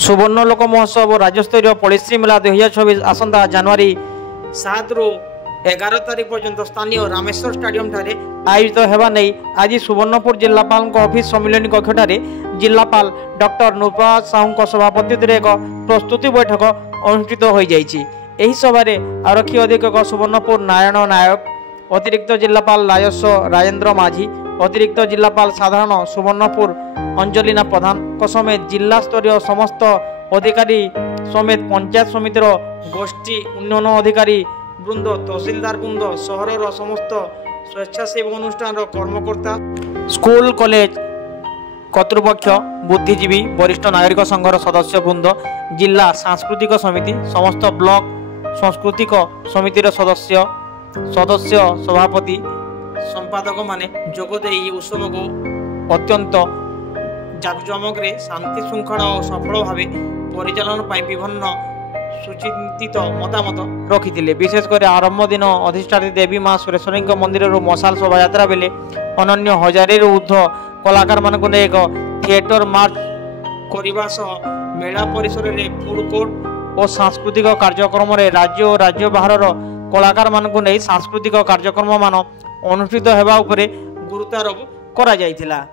सुवर्णलोक महोत्सव और राज्यस्तरीय पड़ोसी मेला 2024 आसंता जनवरी 7 रु 11 तारीख पर्यंत स्थानीय रामेश्वर स्टेडियम ठारे आयोजित हेबा नहीं आज सुवर्णपुर जिलापाल ऑफिस सम्मिलन कक्ष जिलापाल डॉक्टर नूरप्रभात साहू सभापति एक प्रस्तुति बैठक अनुष्ठित हो जाइछि। एही सभारे आरक्षी अधीक्षक सुवर्णपुर नारायण नायक, अतिरिक्त जिलापाल राजस्व राजेन्द्र माझी, अतिरिक्त जिलापाल साधारण सुवर्णपुर अंजलिना प्रधान समेत जिला स्तरीय समस्त अधिकारी समेत पंचायत समितिर गोष्ठी उन्नयन अधिकारी वृंद, तहसीलदार वृंद, सहर समस्त स्वेच्छासेवी अनुष्ठान कर्मकर्ता, स्कूल कॉलेज कर्तृपक्ष, बुद्धिजीवी, वरिष्ठ नागरिक संघर सदस्य वृंद, जिला सांस्कृतिक समिति, समस्त ब्लॉक सांस्कृतिक समितिर सदस्य सभापति संपादक माने जोगदे उत्सव को अत्यंत जाकजमक शांति श्रृंखला और सफल भाव परिचालन विभिन्न सुचिंतित मतामत रखी। विशेषकर आरंभ दिन अधिष्ठात्री देवी माँ सुरेश्वरी मंदिर मशाल शोभा बेले अनन्य हजार ऊर्ध कलाकार मानक एक थिएटर मार्च करने सह मेला परिसर में फूड कोर्ट और सांस्कृतिक कार्यक्रम राज्य और राज्य बाहर कलाकार मानक नहीं सांस्कृतिक कार्यक्रम मान अनुष्ठित होगा गुरुत्वारोप करा जायथिला।